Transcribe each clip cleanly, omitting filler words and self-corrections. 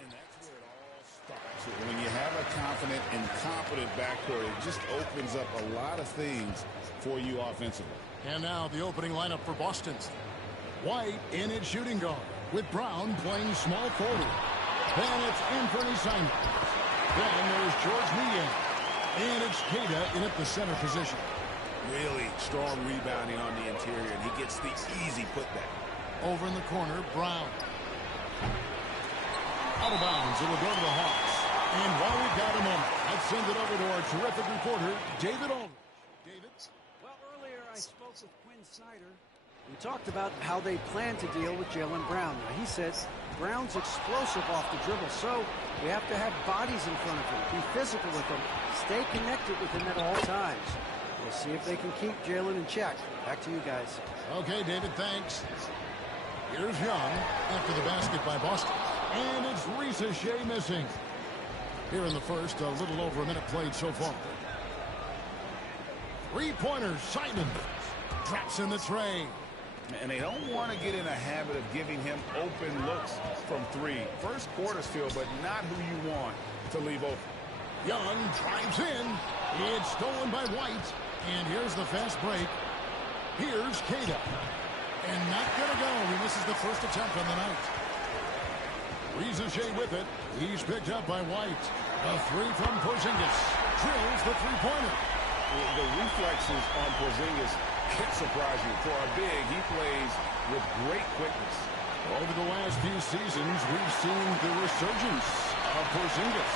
And that's where it all starts. When you have a confident and competent backcourt, it just opens up a lot of things for you offensively. And now the opening lineup for Boston. White in at shooting guard, with Brown playing small forward. Then it's Anthony Simons. Then there's George Niang. And it's Queta in at the center position. Really strong rebounding on the interior, and he gets the easy putback. Over in the corner, Brown. Out of bounds, it'll go to the Hawks. And while we've got a moment, let's send it over to our terrific reporter, David Aldridge. David? Well, earlier I spoke with Quinn Snyder. We talked about how they plan to deal with Jaylen Brown. Now, he says Brown's explosive off the dribble, so we have to have bodies in front of him, be physical with him, stay connected with him at all times. We'll see if they can keep Jaylen in check. Back to you guys. Okay, David, thanks. Here's Young after the basket by Boston. And it's Risa missing. Here in the first, a little over a minute played so far. Three-pointers, Simon drops in the tray. And they don't want to get in a habit of giving him open looks from three. First quarter still, but not who you want to leave open. Young drives in. It's stolen by White. And here's the fast break. Here's Queta. And not going to go. He misses the first attempt on the night. Risa with it. He's picked up by White. A three from Porzingis. Drills the three-pointer. The reflexes on Porzingis can surprise you. For a big, he plays with great quickness. Over the last few seasons, we've seen the resurgence of Porzingis.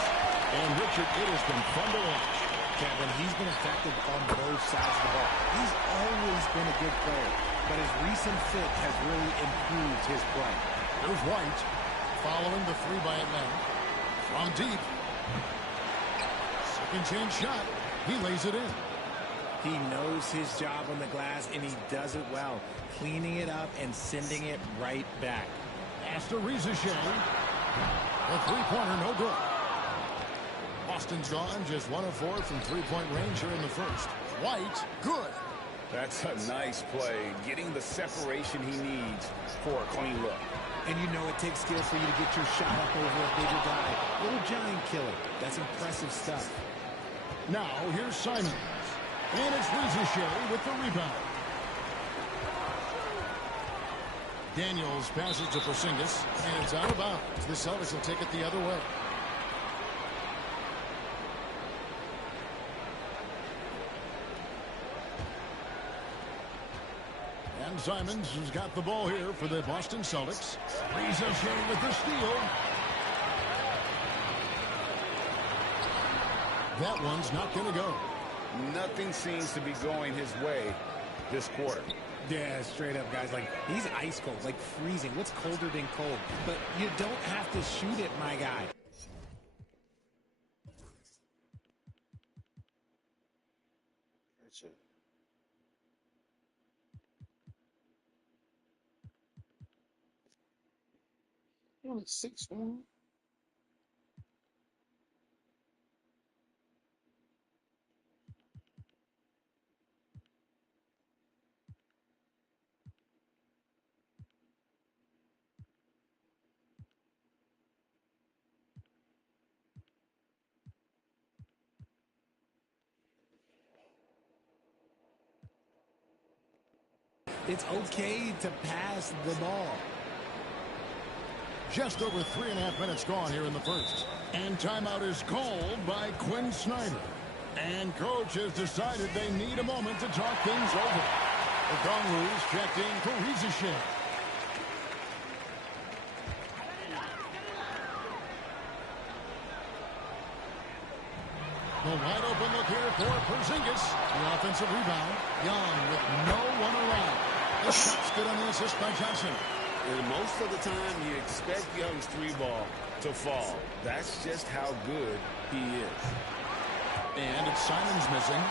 And, Richard, it has been fun to watch. Kevin, he's been effective on both sides of the ball. He's always been a good player, but his recent fit has really improved his play. There's White following the three by Atlanta. From deep. Second chance shot. He lays it in. He knows his job on the glass, and he does it well, cleaning it up and sending it right back. Pass to Risa. The three-pointer, no good. Boston's gone, just 1 of 4 from three-point range here in the first. White, good. That's a nice play, getting the separation he needs for a clean look. And you know it takes skill for you to get your shot up over a bigger guy. Little giant killer. That's impressive stuff. Now, here's Simons. And it's Risa with the rebound. Daniels passes to Porzingis, and it's out of bounds. The Celtics will take it the other way. And Simons has got the ball here for the Boston Celtics. Risa with the steal. That one's not going to go. Nothing seems to be going his way this quarter. Yeah, straight up, guys. Like, he's ice cold, like freezing. What's colder than cold? But you don't have to shoot it, my guy. That's it. Only 6-1. It's okay to pass the ball. Just over 3.5 minutes gone here in the first. And timeout is called by Quinn Snyder. And coach has decided they need a moment to talk things over. The Congoos checked in for Risa. The wide open look here for Porzingis. The offensive rebound. Young with no one around. The shot's good on the assist by Johnson. And most of the time, you expect Young's three ball to fall. That's just how good he is. And it's Simons missing.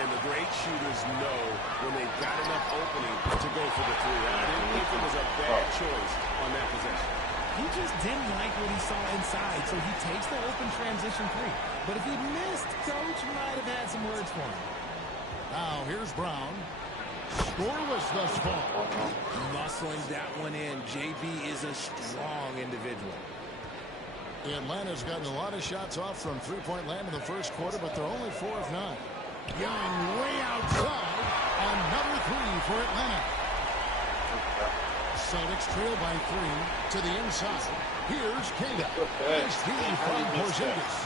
And the great shooters know when they've got enough opening to go for the three. I didn't think it was a bad choice on that possession. He just didn't like what he saw inside, so he takes the open transition three. But if he missed, coach might have had some words for him. Now here's Brown. Scoreless thus far. Muscling that one in. JB is a strong individual. Atlanta's gotten a lot of shots off from three-point land in the first quarter, but they're only 4 of 9. Young way outside. Another three for Atlanta. Celtics trail by 3 to the inside. Here's Kata. Nice D from Porzingis.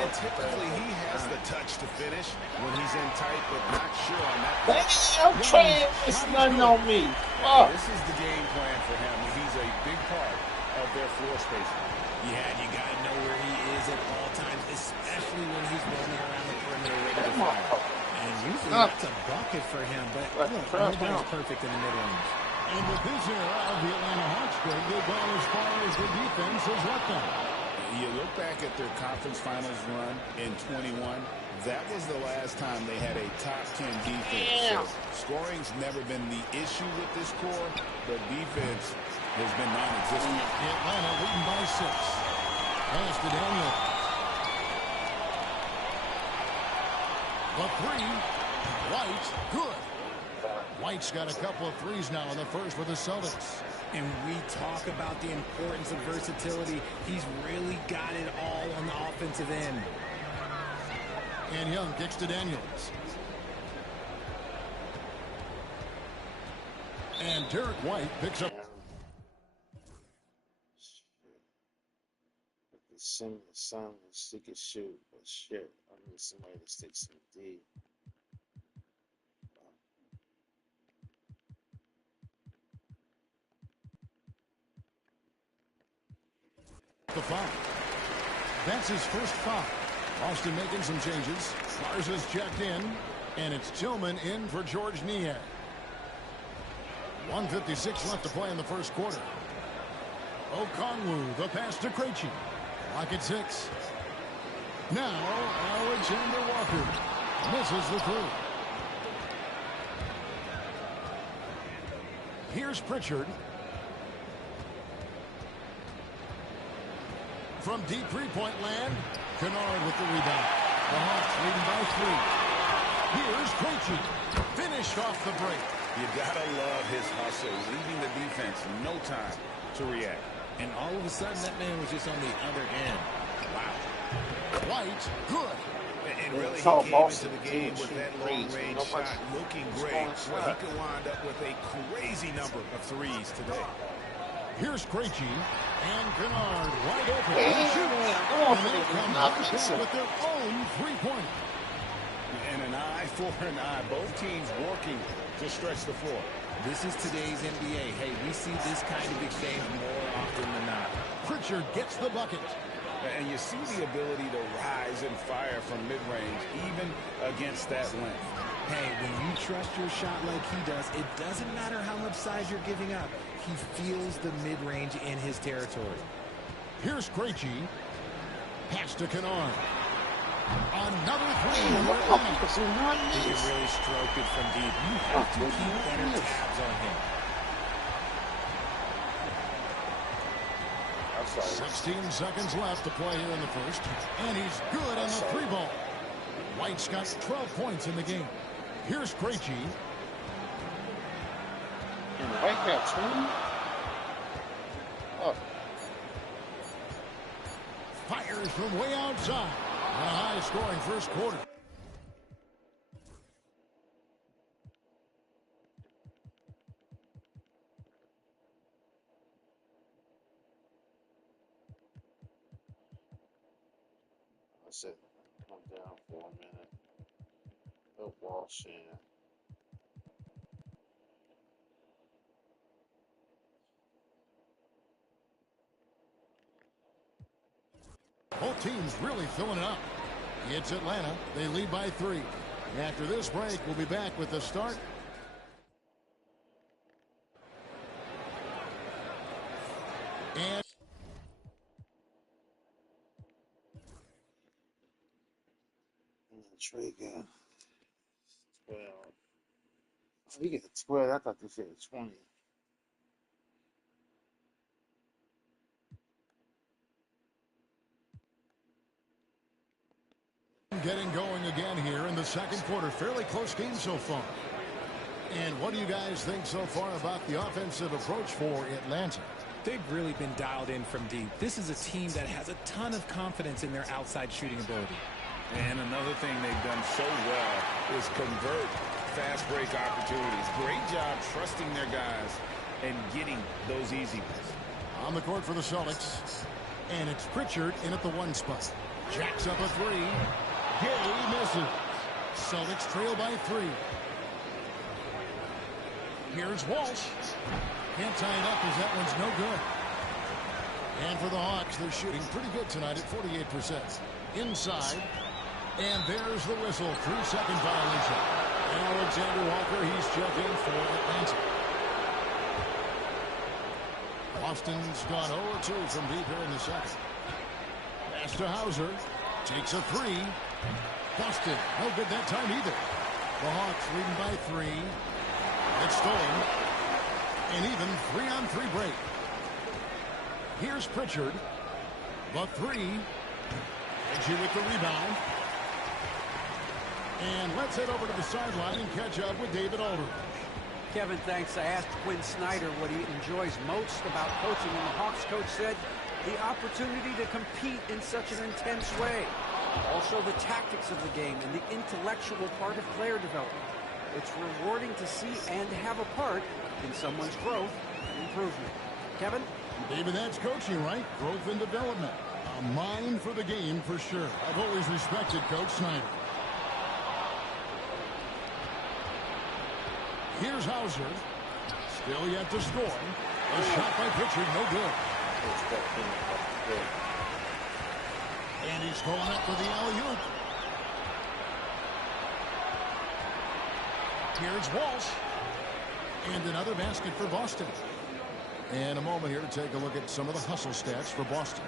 And typically he has the touch to finish when he's in tight, but not sure on that. I'm trying. It's nothing on me. Fuck. This is the game plan for him. He's a big part of their floor spacing. Yeah, you got to know where he is at all times, especially when he's roaming around the perimeter ready to fire. And usually that's a bucket for him, but look, nobody's perfect in the mid-range. And with this era of the Atlanta Hawks, they've gone as far as the defense has let them. You look back at their conference finals run in 21, that was the last time they had a top 10 defense. So scoring's never been the issue with this core, but defense has been non-existent. Atlanta leading by 6. Pass to Daniel. The 3. White, good. White's got a couple of threes now in the first for the Celtics. And we talk about the importance of versatility. He's really got it all on the offensive end. And Young kicks to Daniels. And Derek White picks up. Send the son so he can shoot, but shit, I need somebody to stick some D. The foul. That's his first foul. Austin making some changes. Garza's checked in, and it's Tillman in for George Niang. 1:56 left to play in the first quarter. Okongwu, the pass to Krejci. Lock at 6. Now, Alexander Walker misses the 3. Here's Pritchard. From deep three-point land, Kennard with the rebound. The Hawks leading by 3. Here's Krejci. Finished off the break. You gotta love his hustle, leaving the defense no time to react. And all of a sudden, that man was just on the other end. Wow. White, good. And really, he Saw came Boston into the game too, with that shooting long-range threes. shot looking great. Well, he could wind up with a crazy number of threes today. Here's Krejci and Kennard wide open. Damn, And they come not back missing. with their own three-pointer. And an eye for an eye. Both teams working to stretch the floor. This is today's NBA. Hey, we see this kind of exchange more often than not. Pritchard gets the bucket. And you see the ability to rise and fire from mid-range, even against that length. Hey, when you trust your shot like he does, it doesn't matter how much size you're giving up. He feels the mid-range in his territory. Here's Krejci. Pass to Kennard. Another 3. He can really stroke it from deep. You have to keep better tabs on him. 16 seconds left to play here in the first. And he's good on the 3-ball. White's got 12 points in the game. Here's Krejci. And White got 20? Oh. Fires from way outside. A high-scoring first quarter. I said, I'm down for a minute. Bill Walsh in. Both teams really filling it up. It's Atlanta. They lead by 3. After this break, we'll be back with the start. And Trey got 12. Oh, he got 12. I thought they said 20. getting going again here in the second quarter. Fairly close game so far. And what do you guys think so far about the offensive approach for Atlanta? They've really been dialed in from deep. This is a team that has a ton of confidence in their outside shooting ability. And another thing they've done so well is convert fast break opportunities. Great job trusting their guys and getting those easy ones. On the court for the Celtics. And it's Pritchard in at the 1 spot. Jacks up a 3. Gay misses. Celtics trail by 3. Here's Walsh. Can't tie it up as that one's no good. And for the Hawks, they're shooting pretty good tonight at 48%. Inside. And there's the whistle. 3-second violation. Alexander Walker, he's checked in for Atlanta. Boston's gone 0-2 from deep here in the second. Pass to Hauser. Takes a 3. Boston, no good that time either. The Hawks leading by 3. It's stolen. An even 3-on-3 break. Here's Pritchard. The 3. Edgy with the rebound. And let's head over to the sideline and catch up with David Aldridge. Kevin, thanks. I asked Quinn Snyder what he enjoys most about coaching, and the Hawks coach said the opportunity to compete in such an intense way. Also the tactics of the game and the intellectual part of player development. It's rewarding to see and have a part in someone's growth and improvement. Kevin? David, that's coaching, right? Growth and development. A mind for the game for sure. I've always respected Coach Snyder. Here's Hauser. Still yet to score. A shot by Pritchard, no good. And he's going up for the alley-oop. Here's Walsh. And another basket for Boston. And a moment here to take a look at some of the hustle stats for Boston.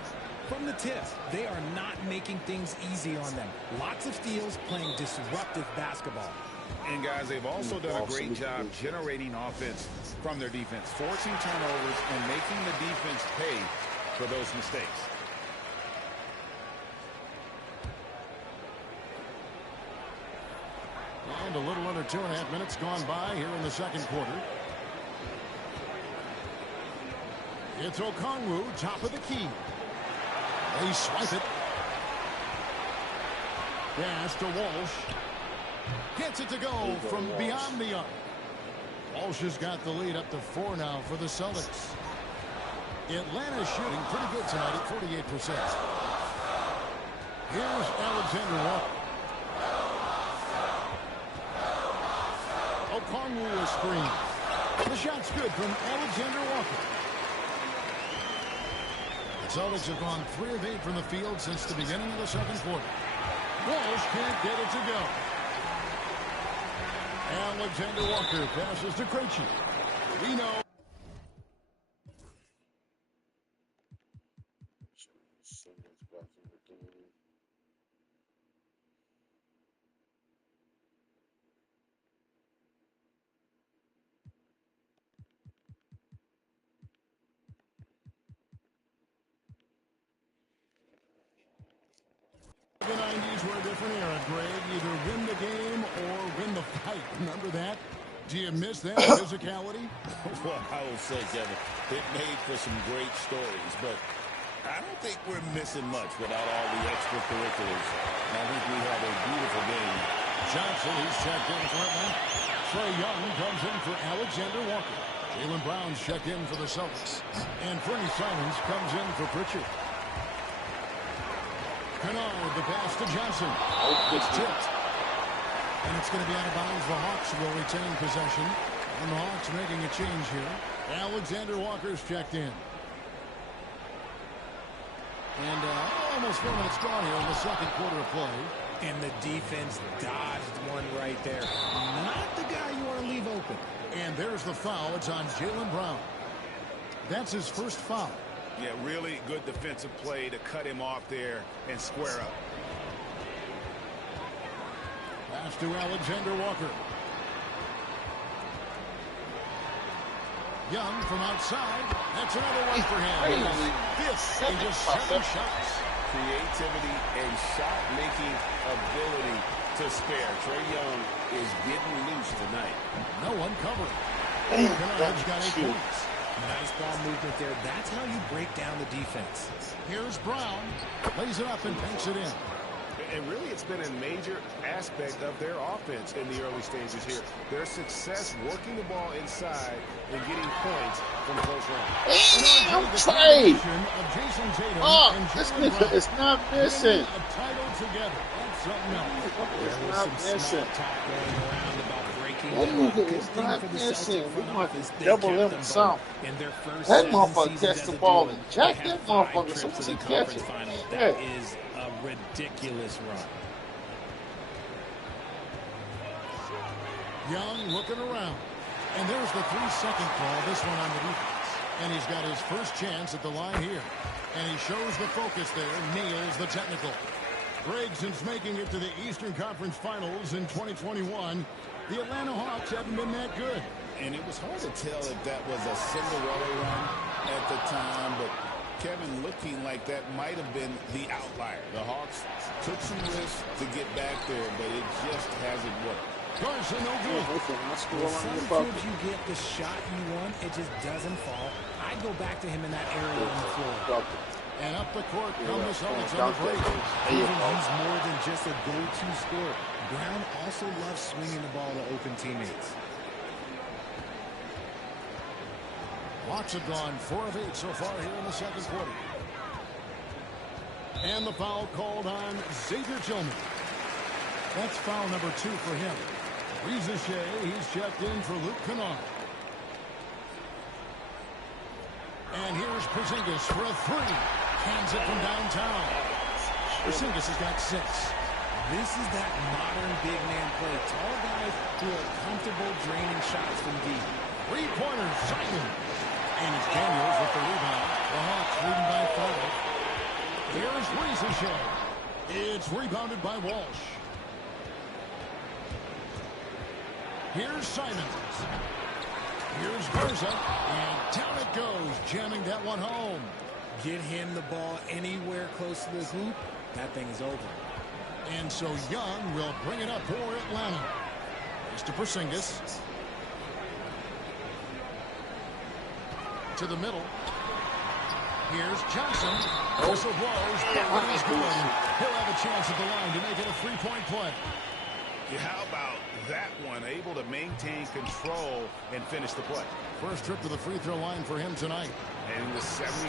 From the tip, they are not making things easy on them. Lots of steals, playing disruptive basketball. And guys, they've also done a great job generating offense from their defense, forcing turnovers and making the defense pay for those mistakes. And a little under 2.5 minutes gone by here in the second quarter. It's Okongwu, top of the key. They swipe it. Pass to Walsh. Gets it to go from beyond the arc. Walsh has got the lead up to 4 now for the Celtics. Atlanta's shooting pretty good tonight at 48%. Here's Alexander Walker. Okongwu a screen. The shot's good from Alexander Walker. The Celtics have gone 3 of 8 from the field since the beginning of the second quarter. Walsh can't get it to go. Alexander Walker passes to Krejci. We know. The 90s were a different era, Greg. Either win the game or win the fight. Remember that? Do you miss that physicality? Well, I will say, Kevin, it made for some great stories, but I don't think we're missing much without all the extracurriculars. I think we have a beautiful game. Johnson, he's checked in for Atlanta. Trae Young comes in for Alexander Walker. Jaylen Brown's checked in for the Celtics. And Fernie Simons comes in for Pritchard. Kennard, the pass to Johnson. It's tipped. And it's going to be out of bounds. The Hawks will retain possession. And the Hawks making a change here. Alexander Walker's checked in. And almost 4 minutes gone here in the second quarter of play. And the defense dodged one right there. Not the guy you want to leave open. And there's the foul. It's on Jaylen Brown. That's his first foul. Yeah, really good defensive play to cut him off there and square up. Pass to Alexander Walker. Young from outside. That's another one for him. Fifth in just 7 shots. Creativity and shot-making ability to spare. Trae Young is getting loose tonight. No one covering. Damn, Kennard's got 8 points. Nice ball movement there. That's how you break down the defense. Here's Brown. Lays it up and banks it in. And really, it's been a major aspect of their offense in the early stages here. Their success working the ball inside and getting points from close range. Damn, Trae! Oh, this nigga is not missing. A title together. That's something else. It's not missing. Talk going around about breaking That down. nigga Good is thing not for the missing. Celtic We front want office. to They double kept him them some. both in their first That 7 motherfucker seasons catch as the a ball duo. and jack They that have 5 motherfucker as soon trips as to he the catch conference it. final. Yeah. That is a ridiculous run. Young looking around. And there's the 3-second call. This one on the defense. And he's got his first chance at the line here. And he shows the focus there. Nails the technical. Greg, since making it to the Eastern Conference Finals in 2021, the Atlanta Hawks haven't been that good. And it was hard to tell if that was a Cinderella run at the time, but Kevin looking like that might have been the outlier. The Hawks took some risks to get back there, but it just hasn't worked. Carson, no good. Sometimes you get the shot you want, it just doesn't fall. I'd go back to him in that area on the floor. And up the court come the Celtics on the break. He's more than just a go-to scorer. Brown also loves swinging the ball to open teammates. Watts have gone 4 of 8 so far here in the second quarter. And the foul called on Xavier Tillman. That's foul number 2 for him. Ricochet, he's checked in for Luke Kennard. And here's Porzingis for a 3. Hands it from downtown. Porzingis has got 6. This is that modern big man play. Tall guys who are comfortable draining shots from deep. 3-pointers, Simon. And it's Daniels with the rebound. The Hawks leading by 5. Here's Ricochet. It's rebounded by Walsh. Here's Simons. Here's Garza. And down it goes, jamming that one home. Get him the ball anywhere close to the hoop. That thing is over. And so Young will bring it up for Atlanta. It's to Porzingis. To the middle. Here's Johnson. Whistle blows. That one is good. He'll have a chance at the line to make it a 3-point play. Yeah, how about that one? Able to maintain control and finish the play. First trip to the free throw line for him tonight. And with 73%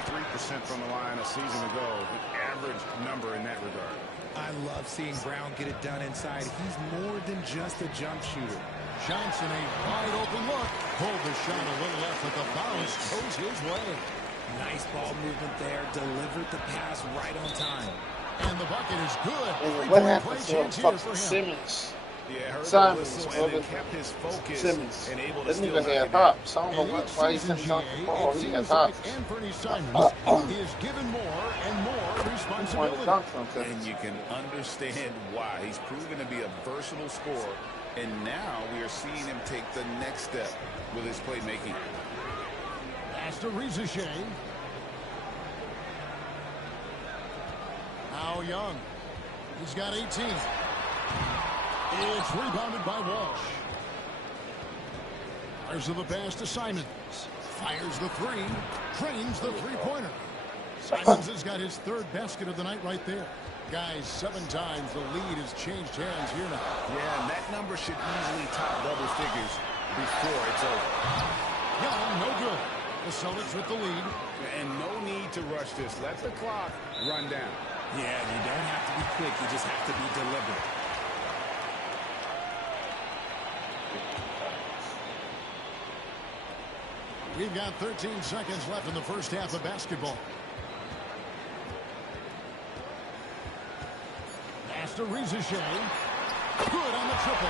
from the line a season ago, an average number in that regard. I love seeing Brown get it done inside. He's more than just a jump shooter. Johnson, a wide open look. Pulled the shot a little left, but the bounce goes his way. Nice ball movement there. Delivered the pass right on time. And the bucket is good. And what happened to fucking Simmons? Yeah, heard Simon the whistle was and then kept his focus Simmons. and able to That still nigga knock it had down. hops. I don't know why he couldn't dunk the ball. He had hops. Anthony Simons is given more and more responsibility. And you can understand why. He's proven to be a versatile scorer, and now we are seeing him take the next step with his playmaking. Pass to Ricochet. Now Young. He's got 18. It's rebounded by Walsh. Fires of the pass to Simons. Fires the 3. Trains the 3-pointer. Simons has got his 3rd basket of the night right there. Guys, 7 times the lead has changed hands here now. Yeah, and that number should easily top double figures before it's over. Young, no good. The Celtics with the lead. And no need to rush this. Let the clock run down. Yeah, you don't have to be quick. You just have to be deliberate. We've got 13 seconds left in the first half of basketball. Pass to Ricochet. Good on the triple.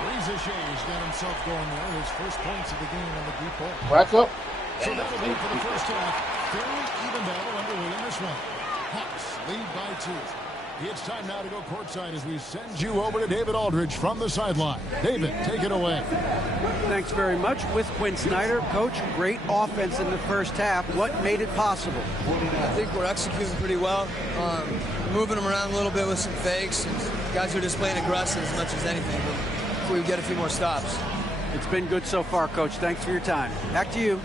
Ricochet's got himself going there. His first points of the game on the deep ball. Back up. So that'll be for the first half. Fairly even battle underway in this one. Hawks lead by 2. It's time now to go courtside as we send you over to David Aldridge from the sideline. David, take it away. Thanks very much. With Quinn Snyder, coach, great offense in the first half. What made it possible? I think we're executing pretty well. Moving them around a little bit with some fakes and Guys are just playing aggressive as much as anything, but if we get a few more stops. It's been good so far, Coach. Thanks for your time. Back to you.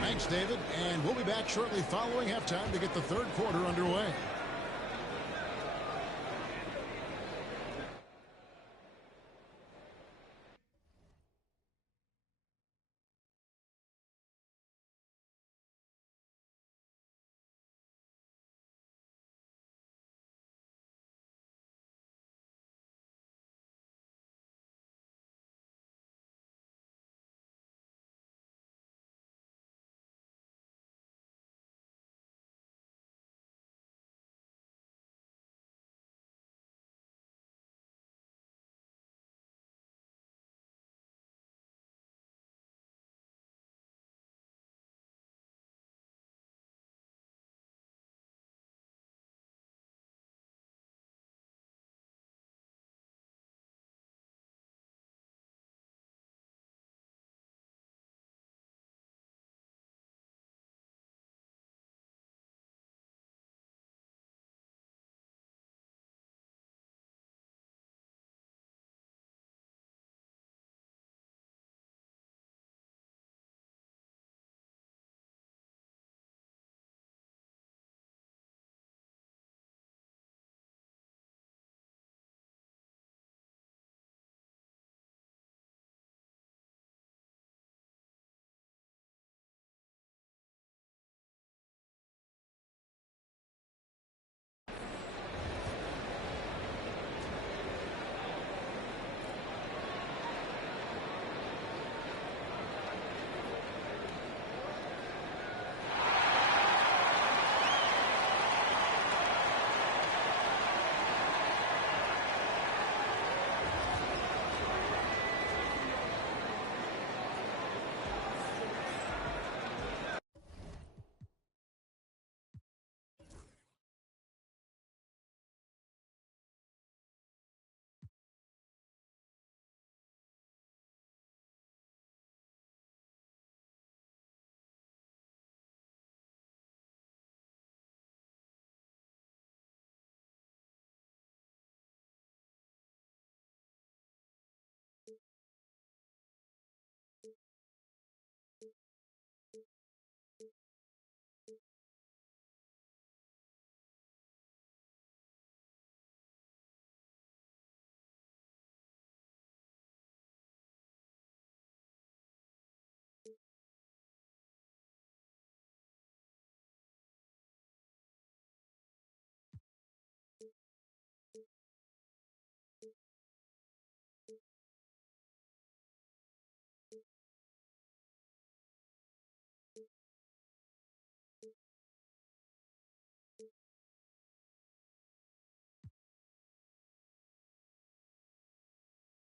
Thanks, David. And we'll be back shortly following halftime to get the third quarter underway.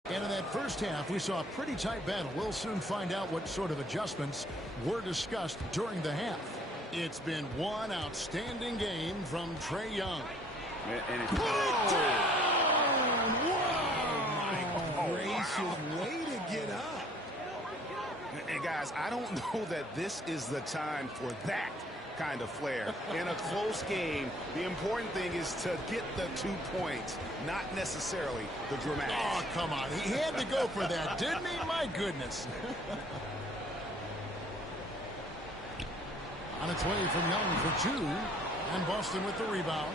And in that first half, we saw a pretty tight battle. We'll soon find out what sort of adjustments were discussed during the half. It's been one outstanding game from Trae Young. And it's Oh, my gracious, way to get up. And guys, I don't know that this is the time for that kind of flair. In a close game, the important thing is to get the 2 points, not necessarily the dramatics. Oh, come on. He had to go for that, didn't he? My goodness. On its way from Young for 2. And Boston with the rebound.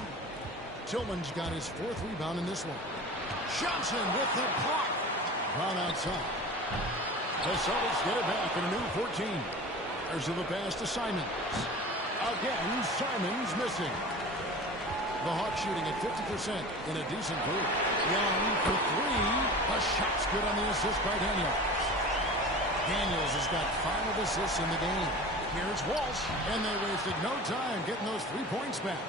Tillman's got his 4th rebound in this one. Johnson with the block. Brown outside. The Celtics get it back in a new 14. There's the pass to Simons. Again, Simons missing. The Hawks shooting at 50% in a decent group. Young for 3. The shot's good on the assist by Daniels. Daniels has got 5 assists in the game. Here's Walsh, and they wasted no time getting those 3 points back.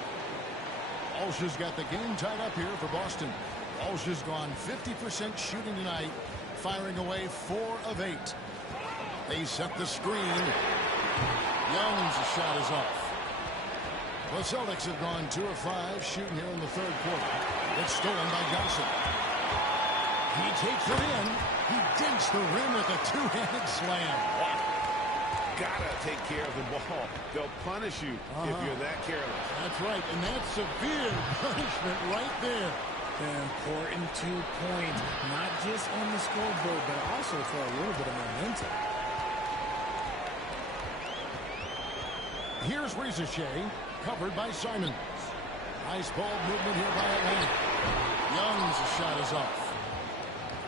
Walsh has got the game tied up here for Boston. Walsh has gone 50% shooting tonight, firing away 4 of 8. They set the screen. Young's shot is off. The Celtics have gone 2 of 5 shooting here in the third quarter. It's stolen by Johnson. He takes it in. He dinks the rim with a 2-handed slam. Wow. Gotta take care of the ball. They'll punish you if you're that careless. That's right, and that's severe punishment right there. An important 2 points, not just on the scoreboard, but also for a little bit of momentum. Here's Ricochet, covered by Simons. Nice ball movement here by Atlanta. Young's shot is off.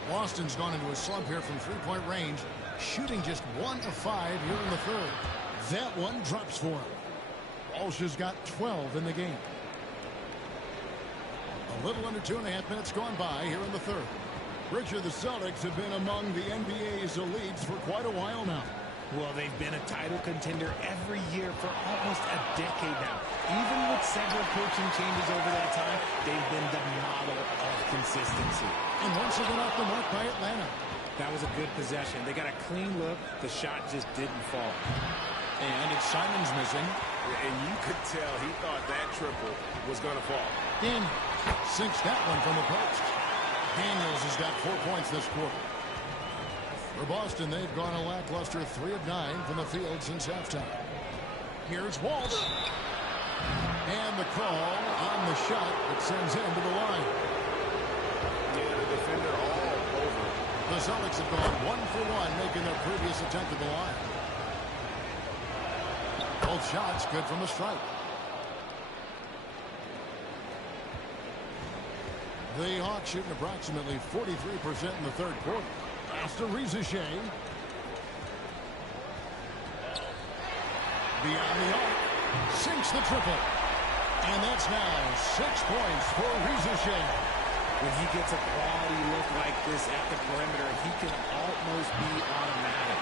Boston's gone into a slump here from three-point range, shooting just 1 of 5 here in the third. That one drops for him. Walsh has got 12 in the game. A little under 2.5 minutes gone by here in the third. Richard, the Celtics have been among the NBA's elites for quite a while now. Well, they've been a title contender every year for almost a decade now. Even with several coaching changes over that time, they've been the model of consistency. And once again off the mark by Atlanta. That was a good possession. They got a clean look. The shot just didn't fall. And it's Simons missing. And you could tell he thought that triple was going to fall. In. Sinks that one from the post. Daniels has got 4 points this quarter. For Boston, they've gone a lackluster 3 of 9 from the field since halftime. Here's Walsh. And the call on the shot that sends him to the line. Yeah, the defender all over. The Celtics have gone 1 for 1, making their previous attempt at the line. Both shots good from the strike. The Hawks shooting approximately 43% in the third quarter. Pass to Ricochet. Beyond the arc. Sinks the triple. And that's now 6 points for Ricochet. When he gets a quality look like this at the perimeter, he can almost be automatic.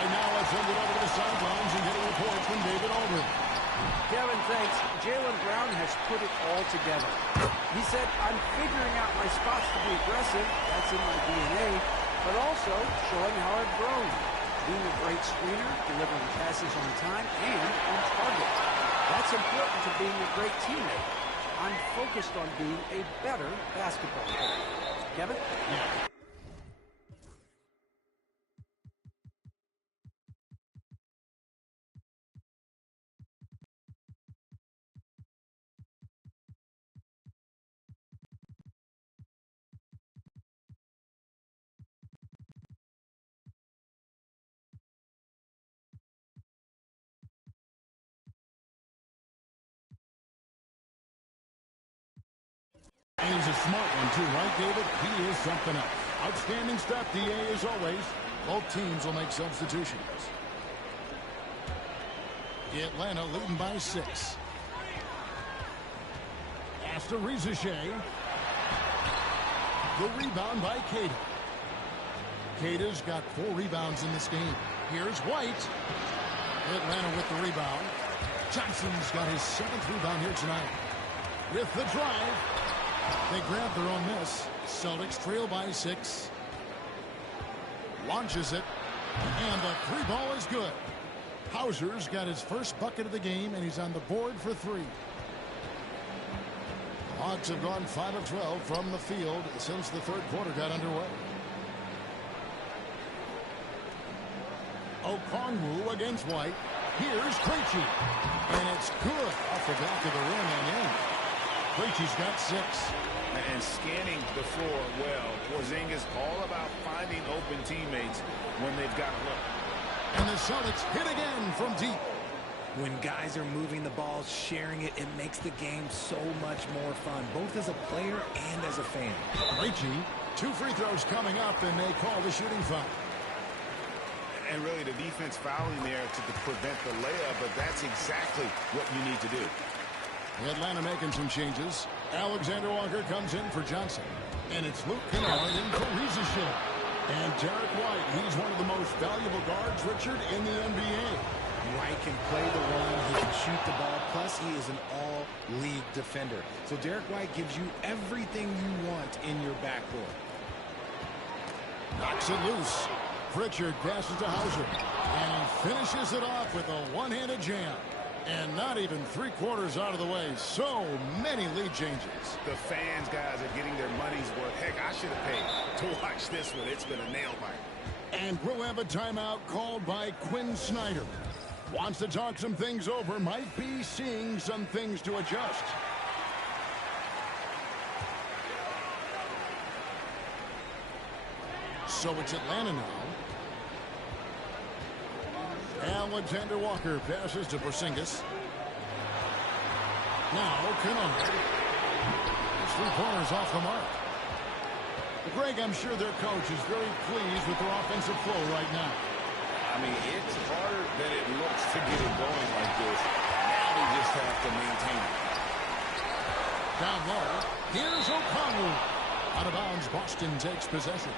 And now let's send it over to the sidelines and get a report from David Aldridge. Kevin, thanks. Jaylen Brown has put it all together. He said, I'm figuring out my spots to be aggressive. That's in my DNA. But also showing how I've grown. Being a great screener, delivering passes on time, and on target. That's important to being a great teammate. I'm focused on being a better basketball player. Kevin? Yeah. And he's a smart one, too, right, David? He is something else. Outstanding stuff, DA, as always. Both teams will make substitutions. Atlanta leading by 6. Pass to Ricochet. The rebound by Cada. Cada's got 4 rebounds in this game. Here's White. Atlanta with the rebound. Johnson's got his 7th rebound here tonight. With the drive. They grab their own miss. Celtics trail by 6. Launches it. And the 3 ball is good. Hauser's got his first bucket of the game, and he's on the board for 3. Hawks have gone 5 of 12 from the field since the third quarter got underway. Okongwu against White. Here's Krejci. And it's good off the back of the rim and in. Krejci's got 6. And scanning the floor well. Porzingis all about finding open teammates when they've got a look. And the Celtics hit again from deep. When guys are moving the ball, sharing it, it makes the game so much more fun, both as a player and as a fan. Krejci, 2 free throws coming up, and they call the shooting foul. And really the defense fouling there to prevent the layup, but that's exactly what you need to do. Atlanta making some changes. Alexander Walker comes in for Johnson. And it's Luke Kennard in for Ricochet. And Derek White, he's one of the most valuable guards, Richard, in the NBA. White can play the run, he can shoot the ball, plus he is an all-league defender. So Derek White gives you everything you want in your backcourt. Knocks it loose. Pritchard passes to Hauser. And he finishes it off with a one-handed jam. And not even 3/4 out of the way. So many lead changes. The fans, guys, are getting their money's worth. Heck, I should have paid to watch this one. It's been a nail biter. And we'll have a timeout called by Quinn Snyder. Wants to talk some things over. Might be seeing some things to adjust. So it's Atlanta now. Alexander Walker passes to Porzingis. Now, Kennard. His three-pointers off the mark. Greg, I'm sure their coach is very pleased with their offensive flow right now. I mean, it's harder than it looks to get it going like this. Now we just have to maintain it. Down low. Here's O'Connell. Out of bounds, Boston takes possession.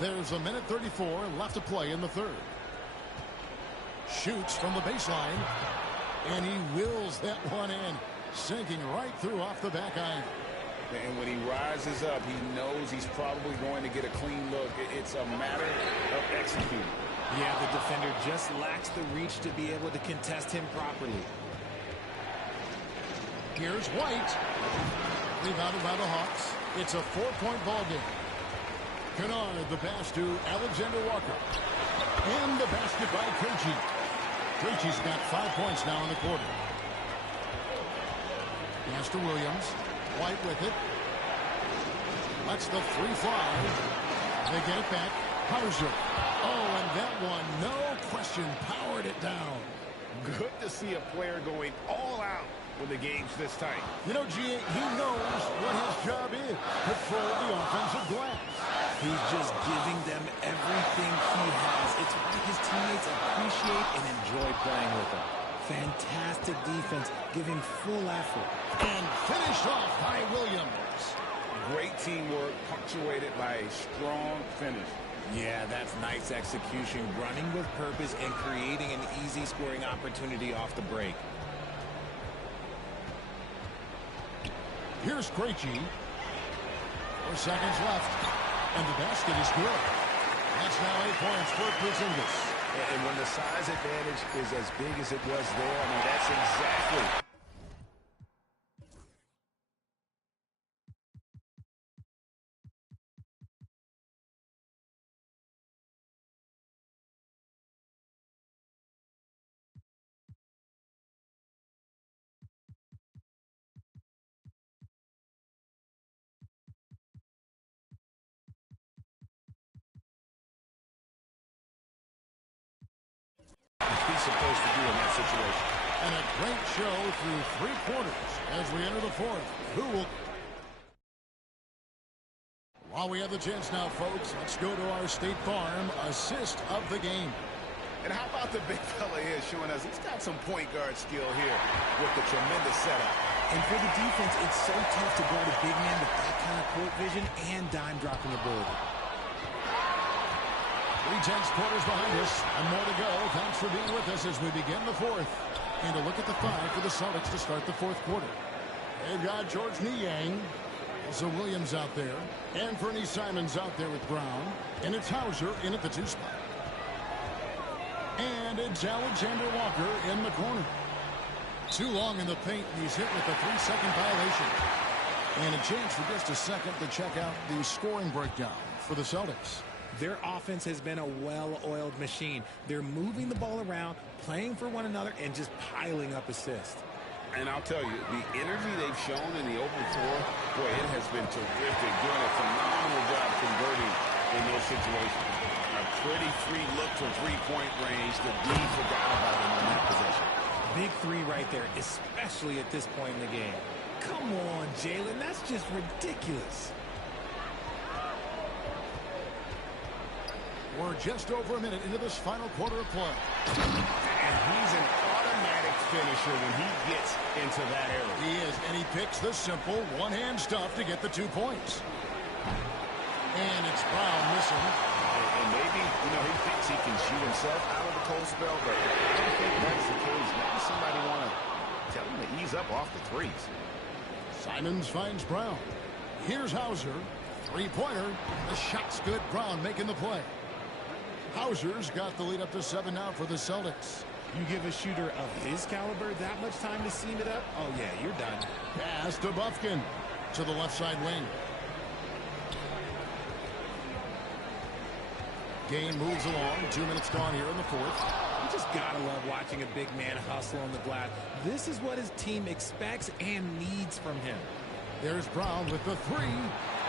There's a minute 34 left to play in the third. Shoots from the baseline. And he wills that one in. Sinking right through off the back iron. And when he rises up, he knows he's probably going to get a clean look. It's a matter of executing. Yeah, the defender just lacks the reach to be able to contest him properly. Here's White. Rebounded by the Hawks. It's a 4-point ball game. Kennard, the pass to Alexander Walker. And the basket by Krejci. Krejci's got 5 points now in the quarter. Pass to Williams. White with it. Lets the three fly. They get it back. Hauser. Oh, and that one, no question, powered it down. Good to see a player going all out when the game's this tight. You know, G, he knows what his job is. Control the offensive glass. He's just giving them everything he has. It's why his teammates appreciate and enjoy playing with him. Fantastic defense, giving full effort. And finished off by Williams. Great teamwork, punctuated by a strong finish. Yeah, that's nice execution, running with purpose and creating an easy scoring opportunity off the break. Here's Krejci. 4 seconds left. And the basket is good. That's now 8 points for Porzingis. And when the size advantage is as big as it was there, I mean, that's exactly... he's supposed to do in that situation. And a great show through 3 quarters as we enter the fourth. Who will... While we have the chance now, folks, let's go to our State Farm assist of the game. And how about the big fella here showing us he's got some point guard skill here with the tremendous setup. And for the defense, it's so tough to guard a big man with that kind of court vision and dime dropping ability. 3 quarters behind us, and more to go. Thanks for being with us as we begin the fourth. And a look at the 5 for the Celtics to start the fourth quarter. They've got George Niang, also Williams out there, and Fernie Simons out there with Brown, and it's Hauser in at the 2 spot. And it's Alexander Walker in the corner. Too long in the paint, and he's hit with a 3-second violation. And a chance for just a second to check out the scoring breakdown for the Celtics. Their offense has been a well-oiled machine. They're moving the ball around, playing for one another, and just piling up assists. And I'll tell you, the energy they've shown in the open floor, boy, it has been terrific. Doing a phenomenal job converting in those situations. A pretty free look from three-point range. The D forgot about him on that possession. Big 3 right there, especially at this point in the game. Come on, Jalen, that's just ridiculous. We're just over a minute into this final quarter of play. And he's an automatic finisher when he gets into that area. He is, and he picks the simple one-hand stuff to get the 2 points. And it's Brown missing. And maybe, you know, he thinks he can shoot himself out of the cold spell, but I don't think that's the case. Maybe somebody want to tell him to ease up off the threes. Simons finds Brown. Here's Hauser. 3-pointer. The shot's good. Brown making the play. Hauser's got the lead up to 7 now for the Celtics. You give a shooter of his caliber that much time to seam it up? Oh, yeah, you're done. Pass to Bufkin to the left side wing. Game moves along. 2 minutes gone here in the fourth. You just gotta love watching a big man hustle on the glass. This is what his team expects and needs from him. There's Brown with the 3.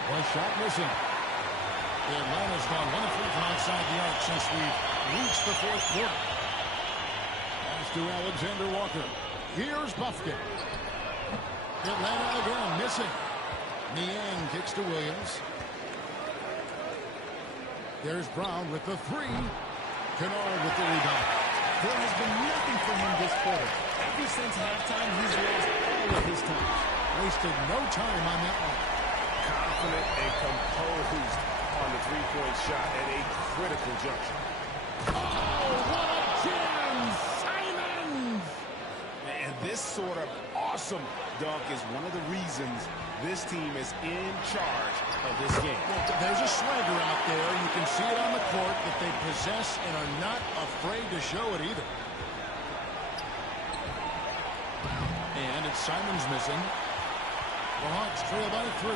The shot missing. Atlanta's gone 1 of 3 from outside the arc since we've reached the fourth quarter. Pass to Alexander Walker. Here's Buffkin. Atlanta again missing. Niang kicks to Williams. There's Brown with the 3. Kennard with the rebound. There has been nothing for him this quarter. Ever since halftime, he's lost all of his time. Wasted no time on that one. Confident and composed on the three-point shot at a critical juncture. Oh, what a jam! Simons! And this sort of awesome dunk is one of the reasons this team is in charge of this game. Well, there's a swagger out there. You can see it on the court that they possess and are not afraid to show it either. And it's Simons missing. The Hawks trail by 3.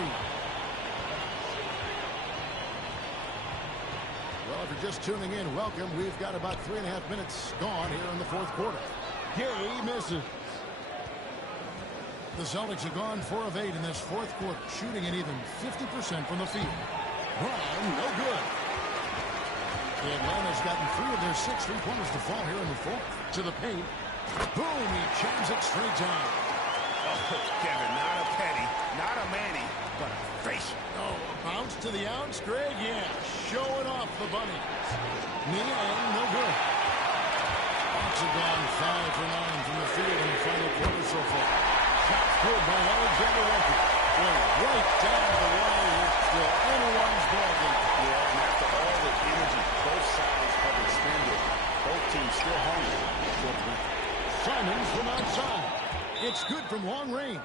Well, if you're just tuning in, welcome. We've got about 3.5 minutes gone here in the fourth quarter. Gay misses. The Celtics have gone 4 of 8 in this fourth quarter, shooting an even 50% from the field. Brown, no good. Atlanta's gotten 3 of their 6 3-pointers to fall here in the fourth. To the paint. Boom, he jams it straight down. Oh, Kevin, not a Petty, not a Manny, but a facial. Oh, a bounce to the ounce, Greg? Yeah, showing off the bunnies. Niang, no good. Hawks have gone 5 for 9 from the field in the final quarter so far. Shot good by Alexander Walker. Going right down the line for anyone's ball game. Yeah, and after all the energy both sides have expended, both teams still hungry for the win. Simons from outside. It's good from long range.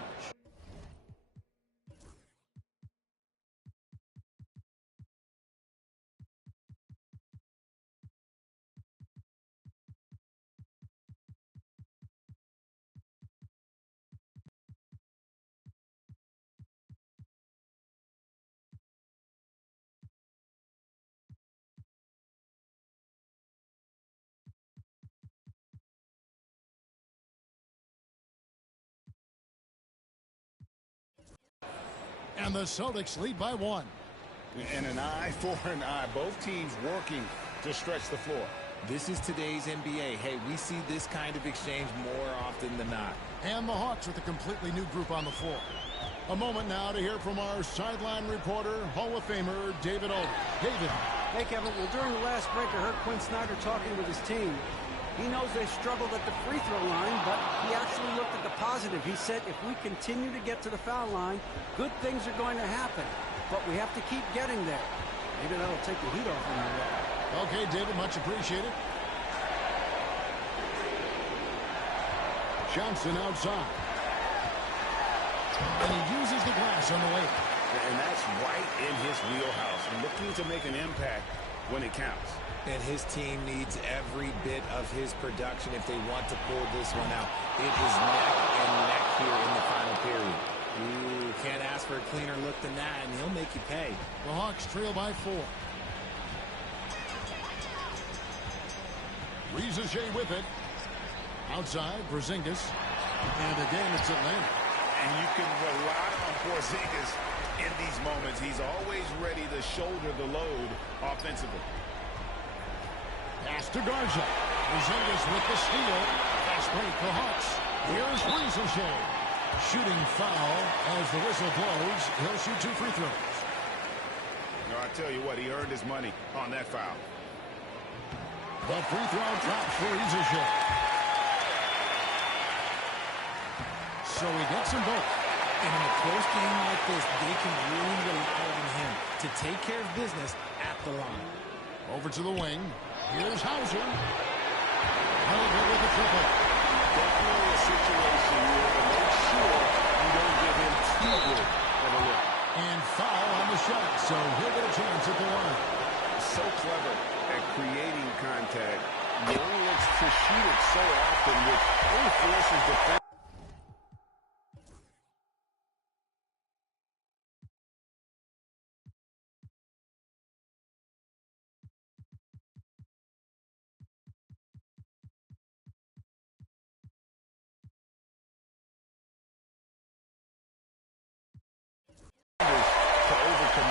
And the Celtics lead by 1. And an eye for an eye. Both teams working to stretch the floor. This is today's NBA. Hey, we see this kind of exchange more often than not. And the Hawks with a completely new group on the floor. A moment now to hear from our sideline reporter, Hall of Famer David Aldridge. David. Hey, Kevin. Well, during the last break, I heard Quinn Snyder talking with his team. He knows they struggled at the free throw line, but he actually looked at the positive. He said if we continue to get to the foul line, good things are going to happen. But we have to keep getting there. Maybe that'll take the heat off him a little. Okay, David, much appreciated. Johnson outside. And he uses the glass on the way. And that's right in his wheelhouse. Looking to make an impact when it counts. And his team needs every bit of his production if they want to pull this one out. It is neck and neck here in the final period. Ooh, can't ask for a cleaner look than that, and he'll make you pay. The Hawks trail by 4. J with it. Outside, Porzingis. And again, it's Atlanta. And you can rely on Porzingis in these moments. He's always ready to shoulder the load offensively. Pass to Garza. Porzingis with the steal. Fast break for Hawks. Here's J. Shooting foul as the whistle blows. He'll shoot 2 free throws. No, I tell you what, he earned his money on that foul. The free throw drops for J. So he gets them both. And in a close game like this, they can really rely on him to take care of business at the line. Over to the wing. Here's Hauser. Held with a triple. Definitely a situation where to make sure you don't give him too good of a look. And foul on the shot, so he'll get a chance at the line. So clever at creating contact. Young looks to shoot it so often, which only forces defense. To overcome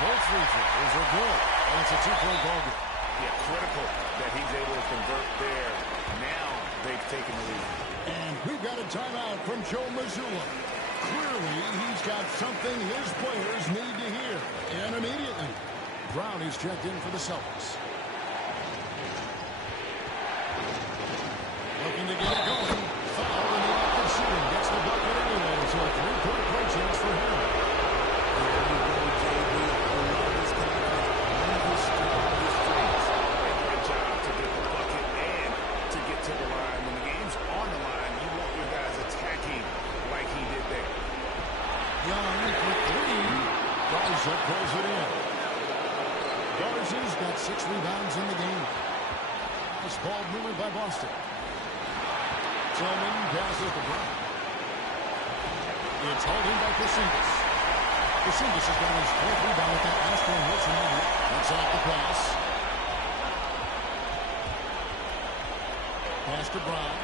both free throws are good. And it's a two-point ball game. Yeah, critical that he's able to convert there. Now they've taken the lead. And we've got a timeout from Joe Mazzulla. Clearly, he's got something his players need to hear. And immediately, Brown is checked in for the Celtics. Looking to get it going. Foul in the act of shooting. Gets the bucket anyway. So a three-point play chance for him. There you go, JB. I love his confidence. One of his strongest traits. A great job to get the bucket and to get to the line. When the game's on the line, you want your guys attacking like he did there. Young for three. Garza pulls it in. Garza's got 6 rebounds in the game. This ball movement by Boston. Tillman passes to Brown. It's holding by Porzingis. Porzingis has got his 4th rebound with that last one here tonight. That's off the pass. Pass to Brown.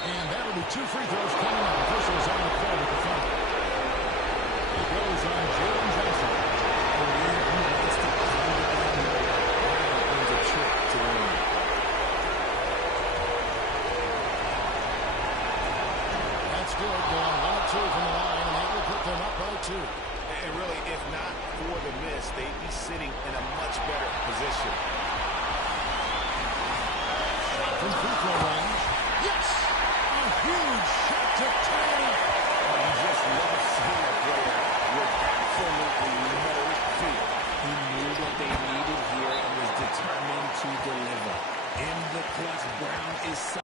And that'll be 2 free throws coming up. Officials on the floor with the foul. It goes on Jalen Johnson. There's a trick to the line. That's good. Going 1-2 from the line, and that will put them up by 2. And really, if not for the miss, they'd be sitting in a much better position. Shot from free throw range. Yes! A huge shot to tie. You just love seeing a player with absolutely no fear. He knew what they needed here and was determined to deliver. In the clutch, Brown is so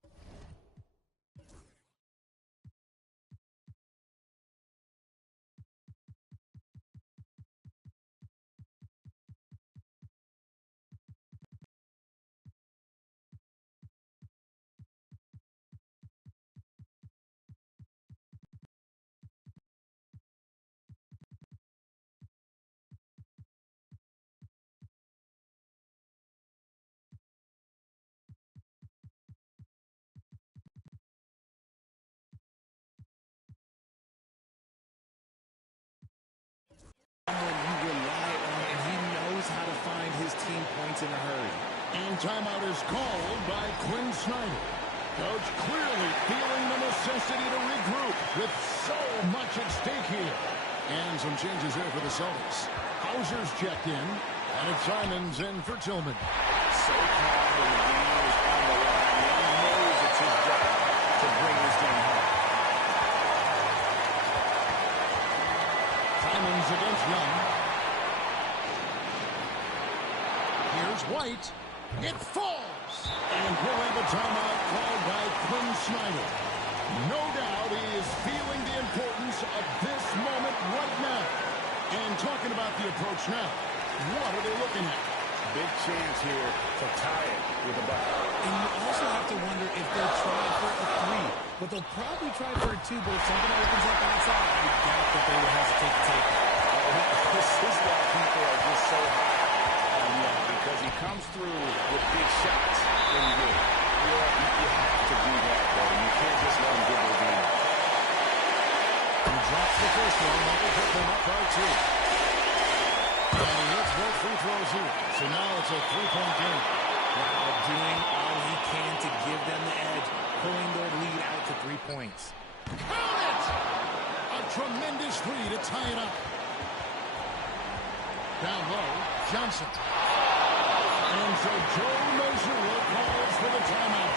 you rely on, and he knows how to find his team points in a hurry. And timeout is called by Quinn Snyder. Coach clearly feeling the necessity to regroup with so much at stake here. And some changes there for the Celtics. Hauser's checked in, and it's Simons in for Tillman. So calm when the game is on the line. He knows it's his job to bring this game home. Simons against Young. Here's White. It falls. And we'll have a timeout called by Quinn Snyder. No doubt he is feeling the importance of this moment right now. And talking about the approach now, what are they looking at? Big chance here to tie it with a bucket. And you also have to wonder if they'll try for a 3. But they'll probably try for a 2, but if something opens up outside, I doubt that they will hesitate to take it. This is why people are just so high on Young, because he comes through with big shots when you do. You have to do that, though. You can't just let him dribble the game. He drops the first one. That will put them up by 2. And he hits both free throws here. So now it's a 3-point game. Wow, doing all he can to give them the edge, pulling their lead out to 3 points. Count it! A tremendous 3 to tie it up. Down low, Johnson. And so Joe Mazzulla calls for the timeout.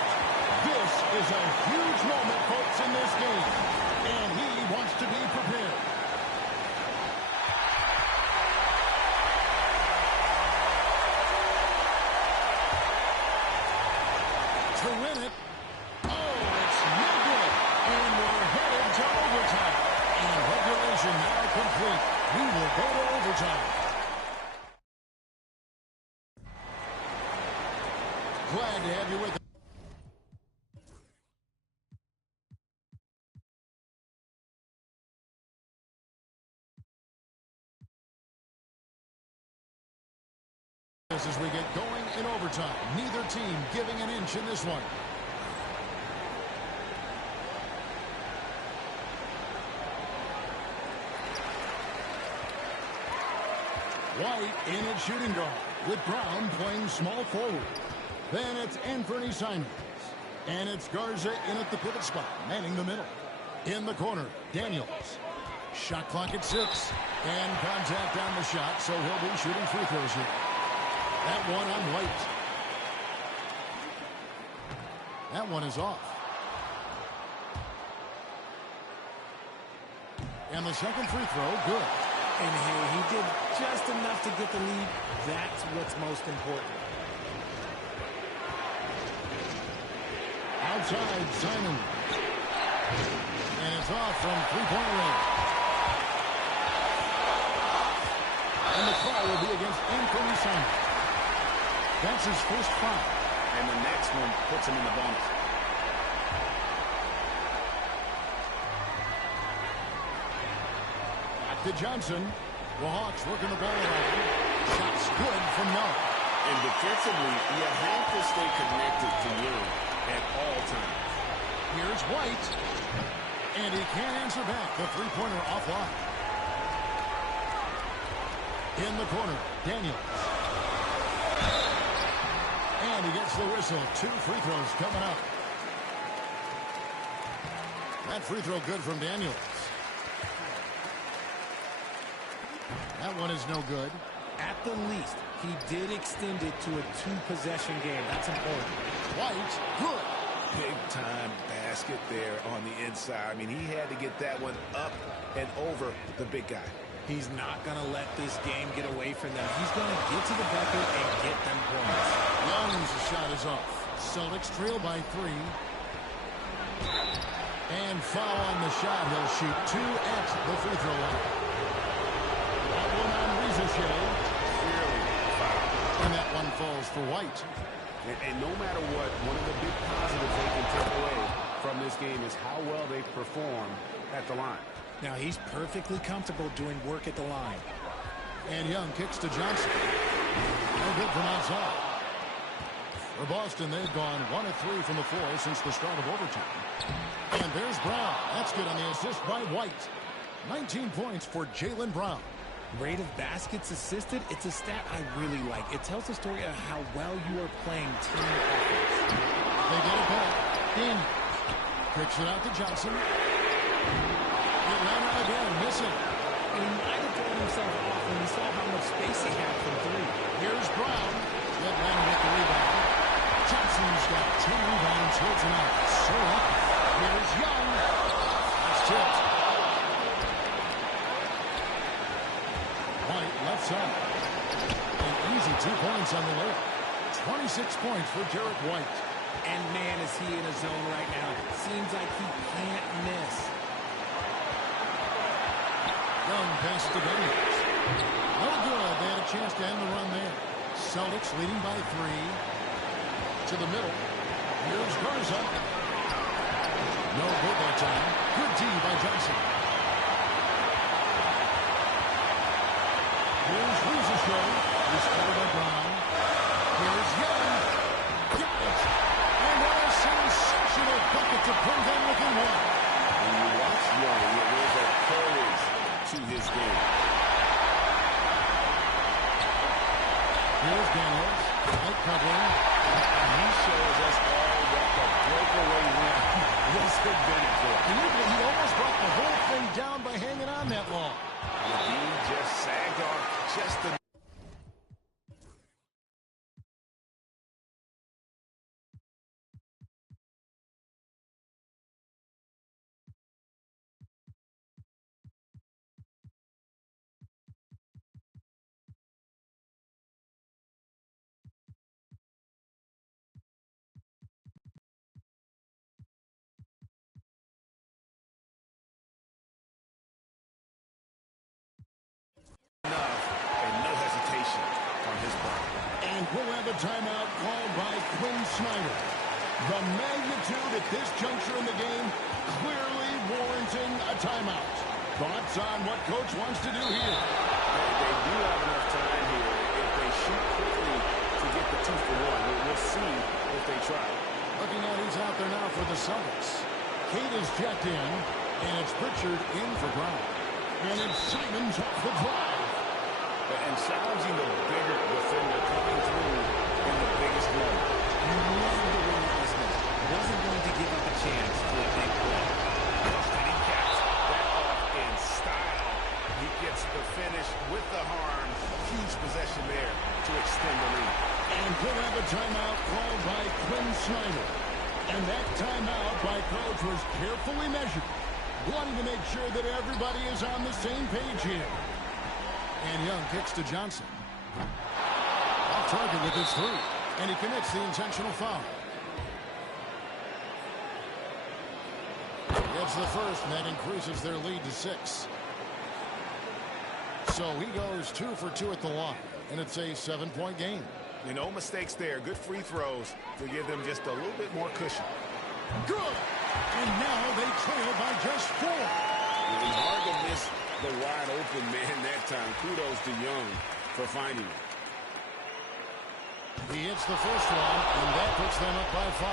This is a huge moment, folks, in this game. And he wants to be prepared. To win it. Oh, it's no good. And we're headed to overtime. And regulation now complete. We will go to overtime. Glad to have you with us. As we get going in overtime, neither team giving an inch in this one. White in at shooting guard, with Brown playing small forward. Then it's Anthony Simons. And it's Garza in at the pivot spot, manning the middle. In the corner, Daniels. Shot clock at 6. And contact on the shot, so he'll be shooting free throws here. That one on White. That one is off. And the second free throw, good. And hey, he did just enough to get the lead. That's what's most important. Outside, Simon. And it's off from three-point range. And the foul will be against Anthony Simon. That's his first foul. And the next one puts him in the bonus. Back to Johnson. The Hawks working the ball around. Shots good from Young. And defensively, you have to stay connected to Young at all times. Here's White. And he can't answer back. The three-pointer offline. In the corner, Daniels. And he gets the whistle. 2 free throws coming up. That free throw good from Daniels. That one is no good. At the least, he did extend it to a 2-possession game. That's important. White, good. Big-time basket there on the inside. I mean, he had to get that one up and over the big guy. He's not going to let this game get away from them. He's going to get to the bucket and get them points. Young's shot is off. Celtics trail by 3. And foul on the shot. He'll shoot 2 at the free throw line. That one on Ricochet. Clearly foul. And that one falls for White. And no matter what, one of the big positives they can take away from this game is how well they perform at the line. Now, he's perfectly comfortable doing work at the line. And Young kicks to Johnson. No good from outside. For Boston, they've gone 1 of 3 from the floor since the start of overtime. And there's Brown. That's good on the assist by White. 19 points for Jaylen Brown. Rate of baskets assisted, it's a stat I really like. It tells the story of how well you are playing team offense. They get it back. Daniels kicks it out to Johnson. It ran out again, missing. And he might have thrown himself off when he saw how much space he had from 3. Here's Brown. Let Brown get the rebound. Johnson's got 10 rebounds here tonight. So up. Here's Young. That's tipped. White left side. An easy 2 points on the layup. 26 points for Jarrett White. And man, is he in a zone right now. Seems like he can't miss. Young pass to Daniels. No good. They had a chance to end the run there. Celtics leading by 3. To the middle. Here's Garza. No good that time. Good D by Johnson. Here's Ricochet. He's covered by Brown. Here's Young. Got it. And what a sensational bucket to bring them within 1. When you watch Young, there's a courage to his game. Here's Daniels. White covering. And he shows us all what the breakaway win was the benefit for. Can you believe he almost brought the whole thing down by hanging on that long? He just sagged off just the enough and no hesitation on his part. And we'll have a timeout called by Quinn Snyder. The magnitude at this juncture in the game clearly warranting a timeout. Thoughts on what Coach wants to do here? They do have enough time here if they shoot quickly to get the 2 for 1. We'll see if they try. Looking at who's out there now for the Celtics. Kate is checked in, and it's Pritchard in for Brown. And it's Simons off the drive. And challenging the bigger defender coming through in the biggest moment. You love the relentlessness. Wasn't going to give up a chance for a big play. And he caps that off in style. He gets the finish with the harm. Huge possession there to extend the lead. And we'll have a timeout called by Quinn Snyder. And that timeout by coach was carefully measured, wanting to make sure that everybody is on the same page here. And Young kicks to Johnson. Off target with his three. And he commits the intentional foul. Gets the first, and that increases their lead to 6. So he goes 2 for 2 at the line. And it's a 7-point game. No mistakes there. Good free throws to give them just a little bit more cushion. Good. And now they trail by just 4. It's hard to miss the wide open man that time. Kudos to Young for finding it. He hits the first one, and that puts them up by 5.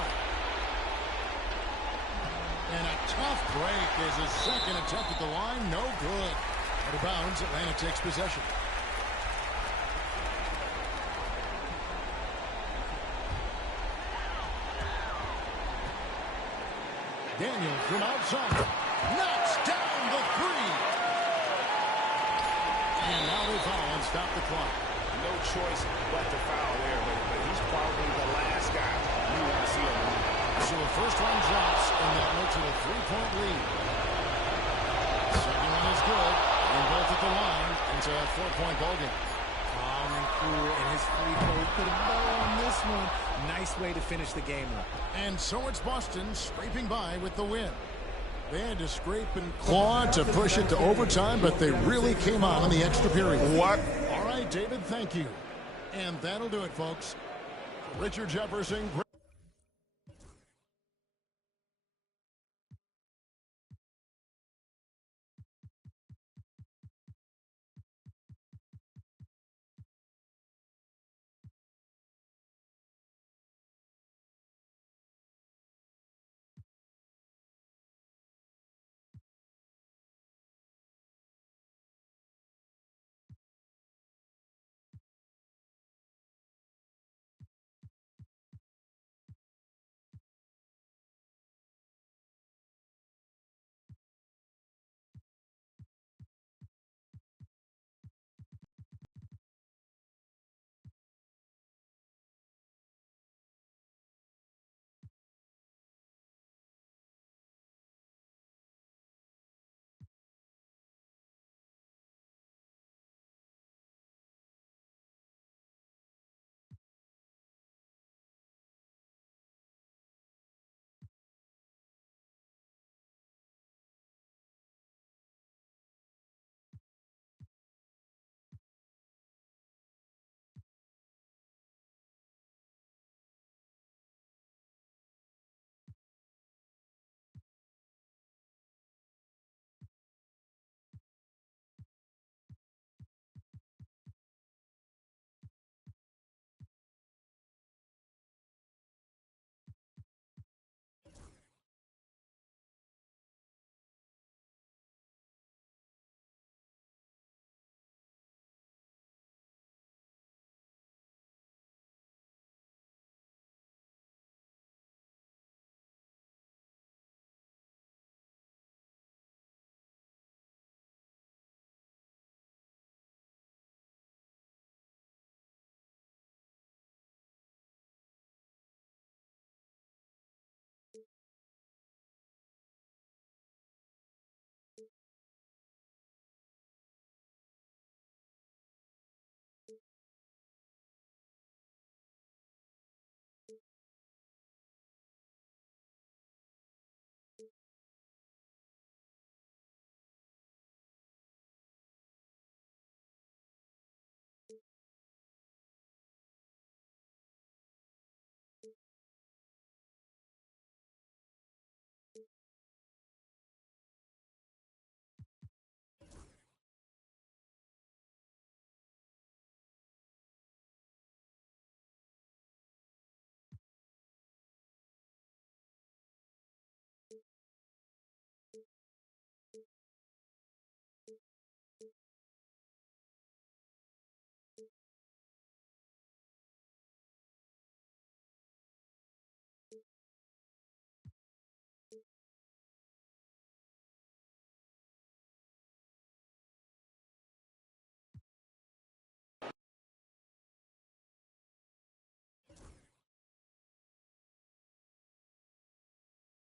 And a tough break is his second attempt at the line. No good. Out of bounds, Atlanta takes possession. Daniel from outside knocks down the 3. And now they foul and stop the clock. No choice but to foul there, but he's probably the last guy you want to see on the line. So the first one drops, and that looks at a 3-point lead. Second one is good, and both at the line. It's a 4-point ball game. Calm and cool, and his free throw put a bow on this one. Nice way to finish the game up. And so it's Boston scraping by with the win. They had to scrape and claw to push it to overtime, but they really came on in the extra period. What? All right, David, thank you. And that'll do it, folks. Richard Jefferson.